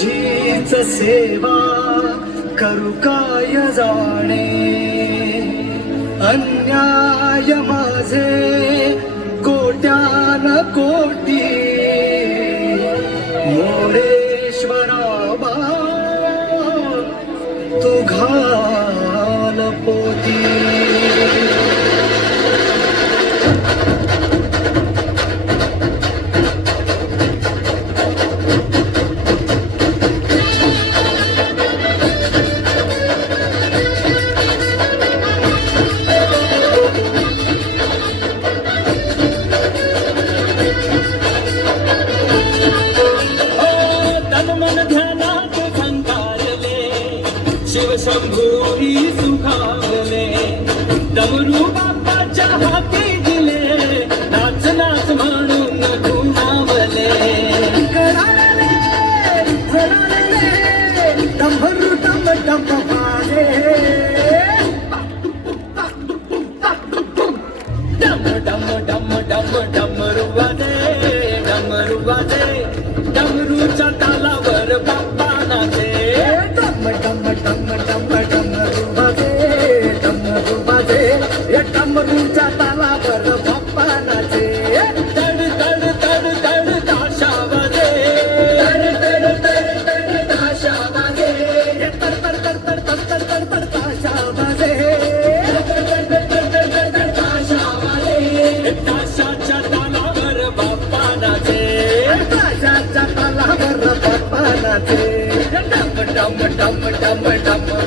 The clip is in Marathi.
तुझीच सेवा करू काय जाणे, अन्याय माझे कोट्यान कोटी, मोरेश्वरा बा तू घाल पोटी. शिवशंभूरी सुखावले, डमरू बाप्पाच्या हाती दिले, नाच नाच म्हणून घुमावले. कराले कराले डमरू डम डम पाले, डम डम डम डम डमरू वाजे, डमरू वाजे, डमरूच्या तालावर बाप्पा नाचे. डम डम डम डम डमरू वाजे, डमरू वाजे, डमरूच्या तालावर बाप्पा नाचे. तड तड तड तड ताशा वाजे, तड तड तड तड ताशा वाजे, तड तड तड तड तड तड तड ताशा वाजे, तड तड तड तड तड ताशा वाजे. ताशाच्या तालावर बाप्पा नाचे. ताशाच्या तालावर बाप्पा नाचे. डम डम डम डम